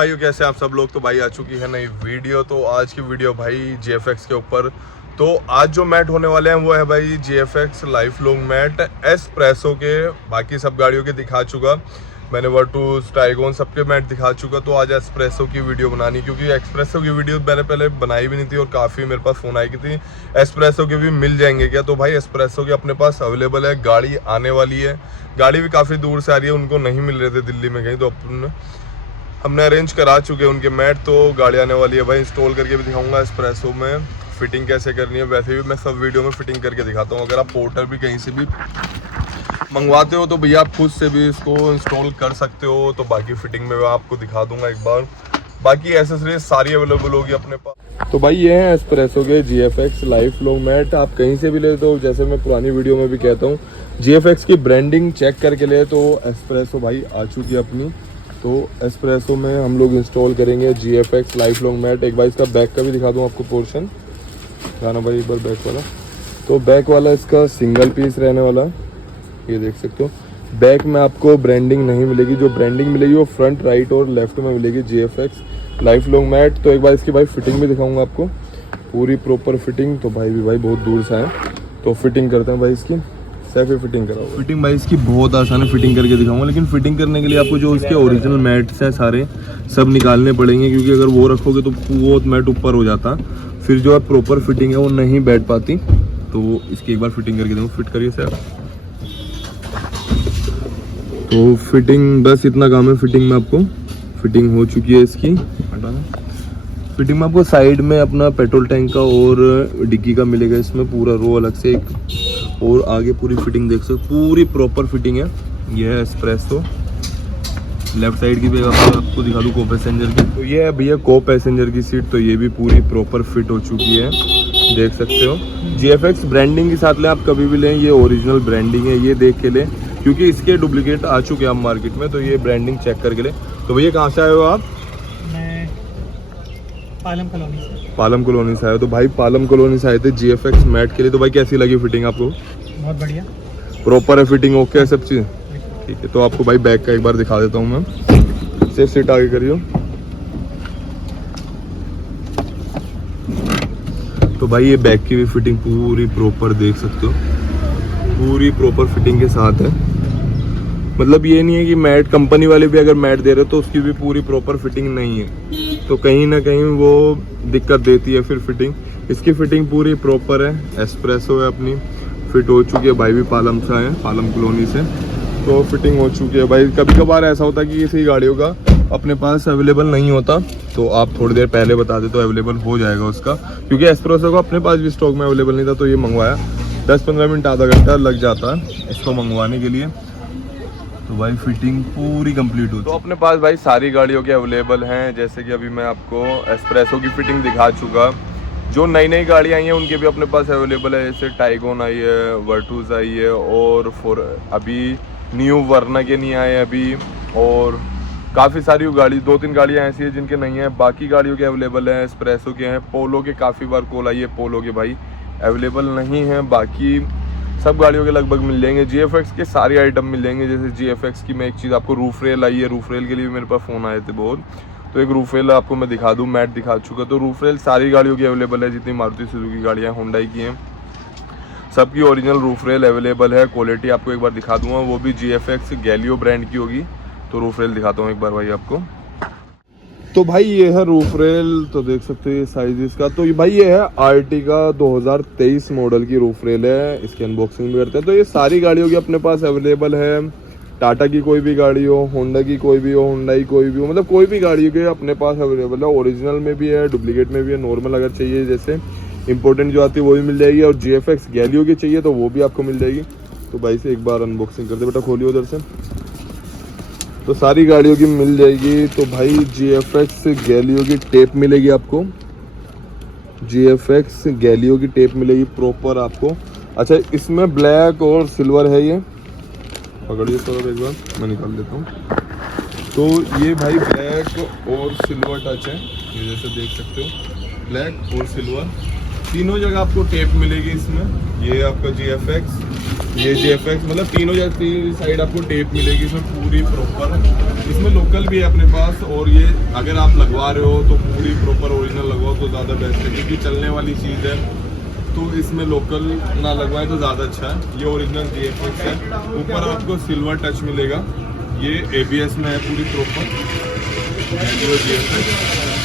भाइयों, कैसे आप सब लोग। तो भाई आ चुकी है नई वीडियो। तो आज की वीडियो भाई GFX के ऊपर। तो आज जो मैट होने वाले हैं वो है भाई GFX life long matte espresso के। बाकी सब गाड़ियों के दिखा चुका मैंने, वर्टूस टाइगोन सबके मैट दिखा चुका। तो आज एस्प्रेसो की वीडियो बनानी, क्योंकि एक्सप्रेसो की वीडियो मैंने पहले बनाई भी नहीं थी और काफ़ी मेरे पास फ़ोन आई की थी एस्प्रेसो के भी मिल जाएंगे क्या। तो भाई एस्प्रेसो के अपने पास अवेलेबल है, गाड़ी आने वाली है। गाड़ी भी काफ़ी दूर से आ रही है, उनको नहीं मिल रहे थे दिल्ली में कहीं, तो हमने अरेंज करा चुके हैं उनके मैट। तो गाड़ी आने वाली है भाई, इंस्टॉल करके भी दिखाऊंगा एस्प्रेसो में फिटिंग कैसे करनी है। वैसे भी मैं सब वीडियो में फिटिंग करके दिखाता हूँ। अगर आप पोर्टर भी कहीं से भी मंगवाते हो तो भैया आप खुद से भी इसको इंस्टॉल कर सकते हो। तो बाकी फिटिंग में मैं आपको दिखा दूंगा एक बार। बाकी एसेसरीज सारी अवेलेबल होगी अपने पास। तो भाई ये है एस्प्रेसो के GFX लाइफ लॉन्ग मैट। आप कहीं से भी ले तो, जैसे मैं पुरानी वीडियो में भी कहता हूँ, GFX की ब्रांडिंग चेक करके ले। तो एस्प्रेसो भाई आ चुकी है अपनी। तो एस्प्रेसो में हम लोग इंस्टॉल करेंगे GFX लाइफ लॉन्ग मैट। एक बार इसका बैक का भी दिखा दूँ आपको पोर्शन, गाना भाई एक बार बैक वाला। तो बैक वाला इसका सिंगल पीस रहने वाला, ये देख सकते हो। बैक में आपको ब्रांडिंग नहीं मिलेगी, जो ब्रांडिंग मिलेगी वो फ्रंट राइट और लेफ्ट में मिलेगी GFX लाइफ लॉन्ग मैट। तो एक बार इसकी भाई फिटिंग भी दिखाऊंगा आपको, पूरी प्रॉपर फिटिंग। तो भाई भी भाई बहुत दूर से आए, तो फिटिंग करते हैं भाई इसकी। सैफी फिटिंग कराओ। फिटिंग भाई इसकी बहुत आसान है, फिटिंग करके दिखाऊंगा। लेकिन फिटिंग करने के लिए आपको जो इसके ओरिजिनल मैट्स हैं सारे सब निकालने पड़ेंगे, क्योंकि अगर वो रखोगे तो वो मैट ऊपर हो जाता, फिर जो है प्रॉपर फिटिंग है वो नहीं बैठ पाती। तो इसकी एक बार फिटिंग करके दूँगा। फिट करिए सर। तो फिटिंग बस इतना काम है। फिटिंग में आपको फिटिंग हो चुकी है इसकी। फिटिंग में आपको साइड में अपना पेट्रोल टैंक का और डिग्गी का मिलेगा इसमें पूरा रो अलग से एक, और आगे पूरी फिटिंग देख सकते, पूरी प्रॉपर फिटिंग है। ये है एस्प्रेसो। लेफ्ट साइड की भी आपको दिखा दूँ को पैसेंजर की। तो ये है भैया को पैसेंजर की सीट। तो ये भी पूरी प्रॉपर फिट हो चुकी है, देख सकते हो। GFX ब्रांडिंग के साथ लें आप, कभी भी लें, ये ओरिजिनल ब्रांडिंग है, ये देख के लें, क्योंकि इसके डुप्लीकेट आ चुके हैं आप मार्केट में। तो ये ब्रांडिंग चेक करके लें। तो भैया कहाँ से आए हो आप? मैं पालम कॉलोनी से। पालम कॉलोनी से आए हो। तो भाई पालम कॉलोनी से आए थे GFX मैट के लिए। तो भाई कैसी लगी फिटिंग आपको? बहुत बढ़िया, प्रॉपर है फिटिंग, ओके है सब चीज़? ठीक है। तो आपको भाई बैक का एक बार दिखा देता हूँ मैं। सिर्फ सीट आगे करियो। तो भाई ये बैक की भी फिटिंग पूरी प्रॉपर देख सकते हो, पूरी प्रॉपर फिटिंग के साथ है। मतलब ये नहीं है कि मैट कंपनी वाले भी अगर मैट दे रहे हो तो उसकी भी पूरी प्रॉपर फिटिंग नहीं है, तो कहीं ना कहीं वो दिक्कत देती है फिर फिटिंग। इसकी फिटिंग पूरी प्रॉपर है। एस्प्रेसो है अपनी, फिट हो चुकी है। भाई भी पालम से आए, पालम कॉलोनी से। तो फिटिंग हो चुकी है भाई। कभी कभार ऐसा होता है कि किसी गाड़ियों का अपने पास अवेलेबल नहीं होता, तो आप थोड़ी देर पहले बता दे तो अवेलेबल हो जाएगा उसका। क्योंकि एस्प्रेसो का अपने पास भी स्टॉक में अवेलेबल नहीं था, तो ये मंगवाया। 10-15 मिनट आधा घंटा लग जाता है इसको मंगवाने के लिए। तो भाई फिटिंग पूरी कंप्लीट हो। तो अपने पास भाई सारी गाड़ियों के अवेलेबल हैं। जैसे कि अभी मैं आपको एस्प्रेसो की फिटिंग दिखा चुका। जो नई नई गाड़ियाँ आई हैं उनके भी अपने पास अवेलेबल है। जैसे टाइगोन आई है, वर्टूस आई है, और अभी न्यू वर्ना के नहीं आए अभी। और काफ़ी सारी गाड़ी, 2-3 गाड़ियाँ ऐसी हैं जिनके नहीं हैं। बाकी गाड़ियों के अवेलेबल हैं, एस्प्रेसो के हैं, पोलो के काफ़ी बार कॉल आई है, पोलो के भाई अवेलेबल नहीं हैं। बाकी सब गाड़ियों के लगभग मिल जाएंगे। GFX के सारे आइटम मिल जाएंगे। जैसे GFX की मैं एक चीज़ आपको, रूफ रेल आई है। रूफ रेल के लिए भी मेरे पास फ़ोन आए थे बहुत। तो एक रूफ रेल आपको मैं दिखा दूँ, मैट दिखा चुका। तो रूफ रेल सारी गाड़ियों की अवेलेबल है, जितनी मारुति सुजुकी गाड़ियाँ, होंडाई की हैं, सबकी ओरिजिनल रूफ रेल अवेलेबल है। क्वालिटी आपको एक बार दिखा दूँगा, वो भी GFX गैलियो ब्रांड की होगी। तो रूफ रेल दिखाता हूँ एक बार भाई आपको। तो भाई ये है रूफ रेल। तो देख सकते हो ये साइज इसका। तो ये भाई ये है आर्टिगा 2023 मॉडल की रूफ रेल है। इसकी अनबॉक्सिंग भी करते हैं। तो ये सारी गाड़ियों की अपने पास अवेलेबल है। टाटा की कोई भी गाड़ी हो, होंडा की कोई भी हो, होंडाई कोई भी हो, मतलब कोई भी गाड़ी के अपने पास अवेलेबल है। ओरिजिनल में भी है, डुप्लीकेट में भी है, नॉर्मल अगर चाहिए जैसे इंपोर्टेंट जो आती है वो भी मिल जाएगी। और GFX गैलियो की चाहिए तो वो भी आपको मिल जाएगी। तो भाई से एक बार अनबॉक्सिंग करते, बेटा खोलिए उधर से। तो सारी गाड़ियों की मिल जाएगी। तो भाई GFX गैलियो की टेप मिलेगी आपको, GFX गैलियो की टेप मिलेगी प्रॉपर आपको। अच्छा, इसमें ब्लैक और सिल्वर है। ये पकड़िए सर एक बार, मैं निकाल देता हूँ। तो ये भाई ब्लैक और सिल्वर टच है, ये जैसे देख सकते हो, ब्लैक और सिल्वर। तीनों जगह आपको टेप मिलेगी इसमें। ये आपका GFX, ये GFX, मतलब तीनों जगह तीन साइड आपको टेप मिलेगी इसमें पूरी प्रॉपर। इसमें लोकल भी है अपने पास, और ये अगर आप लगवा रहे हो तो पूरी प्रॉपर ओरिजिनल लगवाओ तो ज़्यादा बेस्ट है, क्योंकि चलने वाली चीज़ है तो इसमें लोकल ना लगवाए तो ज़्यादा अच्छा है। ये ओरिजिनल GFX है। ऊपर आपको सिल्वर टच मिलेगा। ये ABS में है पूरी प्रॉपर GFX।